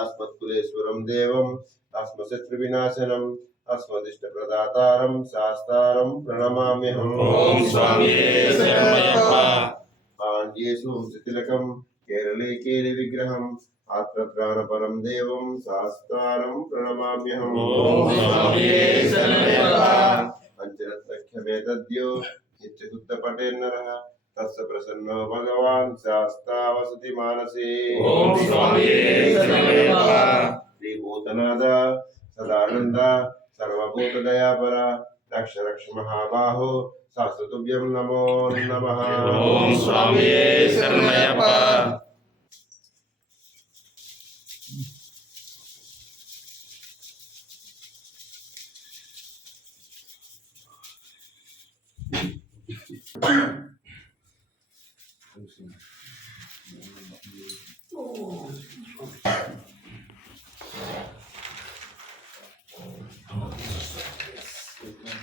अस्मत्कुलेश्वरं देवं अस्मशत्रुविनाशनम् अस्मदिष्टप्रदातारं शास्तारं प्रणमाम्यहम्। ओम स्वामी शरणमयप्पा। पाण्ड्येषु तिलकं केरले केलिविग्रहम् आत्मत्राणपरं देवं शास्तारं प्रणमाम्यहम्। ओम स्वामी शरणमयप्पा। पञ्चरत्नख्यमेतद्यो नित्यशुद्धपठेन्नरः तस्य प्रसन्नो भगवान् शास्ता वसति मानसे। ओम स्वामी शरणमयप्पा। श्रीभूतनाथ सदानंद सर्वभूतदयापरा रक्ष रक्ष महाबाहो शाश्वतुभ्यं नमो नमः। ओम स्वामी शरणमयप्पा।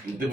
itu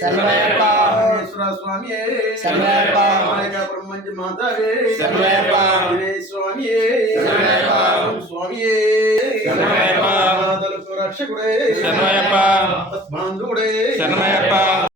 शरणमयप्पा। स्वामी शरणमयप्पा। ब्रह्मंज माता शरणमयप्पा। स्वामी शरणमयप्पा। स्वामी शरणमयप्पा। रक्षकुड़े शरणमयप्पा। बांधुड़े शरणमयप्पा।